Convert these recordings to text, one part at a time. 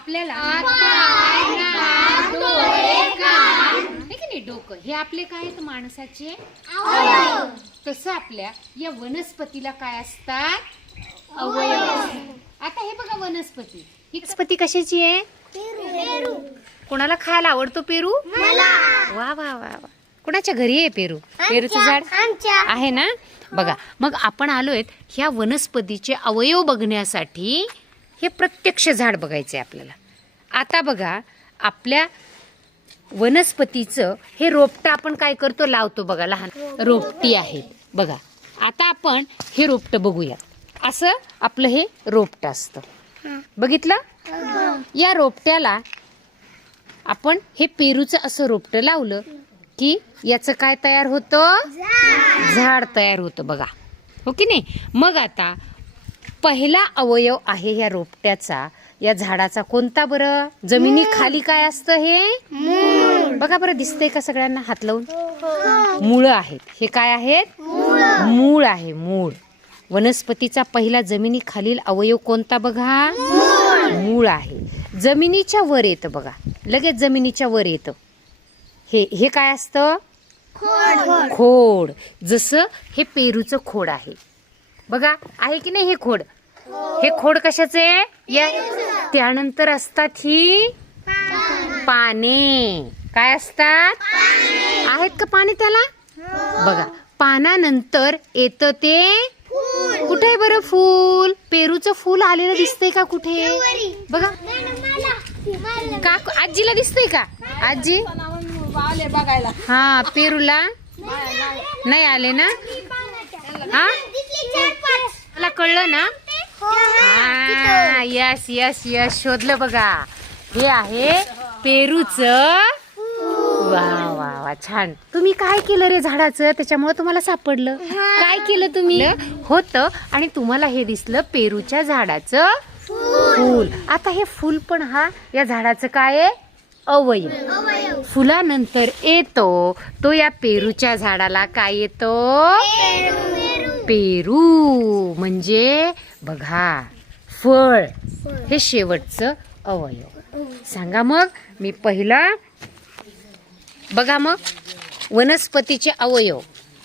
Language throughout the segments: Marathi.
आपल्याला डोकं हे आपले काय आहेत माणसाचे तसं आपल्या या वनस्पतीला काय असतात अवयव. आता हे बघा वनस्पती, ही वनस्पती कशाची आहे? कोणाला खायला आवडतो पेरू? वा वा वा वा. कोणाच्या घरी आहे पेरू? पेरूचं झाड आहे ना. बघा मग आपण आलोय ह्या वनस्पतीचे अवयव बघण्यासाठी. हे प्रत्यक्ष झाड बघायचे आपल्याला. आता बघा आपल्या वनस्पतीचं हे रोपटं आपण काय करतो लावतो बघा. लहान रोपटी आहेत बघा. आता आपण हे रोपटं बघूया. असं आपलं हे रोपटं असतं बघितलं. या रोपट्याला आपण हे पेरूचं असं रोपटं लावलं की याचं काय तयार होतं? झाड तयार होतं बघा, हो की नाही. मग आता पहिला अवयव आहे ह्या रोपट्याचा, या झाडाचा कोणता बरं? जमिनी खाली काय असतं हे? बघा बरं दिसतंय का सगळ्यांना हात लावून? मुळं आहेत. हे काय आहेत? मूळ आहे. मूळ. वनस्पतीचा पहिला जमिनी खालील अवयव कोणता बघा? मूळ आहे. जमिनीच्या वर येतं बघा, लगेच जमिनीच्या वर येतं. हे काय असतं? खोड. जसं हे पेरूचं खोड आहे बघा, आहे की नाही हे खोड? हे खोड कशाचे? या त्यानंतर असतात ही पाने. काय असतात? आहेत का पाने त्याला? बघा पानानंतर येतं ते कुठे आहे बरं? फूल. पेरूचं फूल आलेलं दिसतंय का कुठे? बघा का आजीला दिसतंय का? आजी बघायला. हा पेरूला नाही आले ना. हा मला कळलं ना. हा यस यस यस शोधलं बघा. हे आहे पेरूचं. वा वा वा छान. तुम्ही काय केलं रे झाडाचं? त्याच्यामुळे तुम्हाला सापडलं. काय केलं तुम्ही? होतं आणि तुम्हाला हे दिसलं पेरूच्या झाडाचं फूल. आता हे फूल पण हा या झाडाचं काय आहे? अवयव. फुलानंतर येतो तो या पेरूच्या झाडाला काय येतो? पेरू. म्हणजे बघा फळ. हे शेवटचं अवयव. सांगा मग मी पहिला. बघा मग वनस्पतीचे अवयव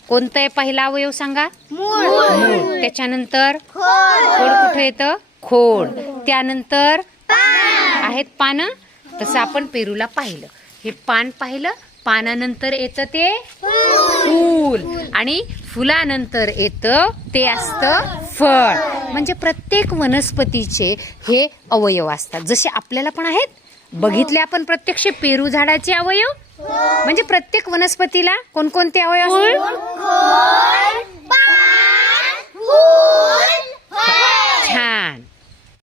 कोणतं आहे? पहिला अवयव सांगा. मूळ. त्याच्यानंतर खोड. कुठे येतं? खोड. त्यानंतर आहेत पानं. तसं आपण पेरूला पाहिलं. हे पान पाहिलं. पानानंतर येतं ते फूल आणि फुलानंतर येतं ते असतं फळ. म्हणजे प्रत्येक वनस्पतीचे हे अवयव असतात. जसे आपल्याला पण आहेत. बघितले आपण प्रत्यक्ष पेरू झाडाचे अवयव. म्हणजे प्रत्येक वनस्पतीला कोणकोणते अवयव असतात?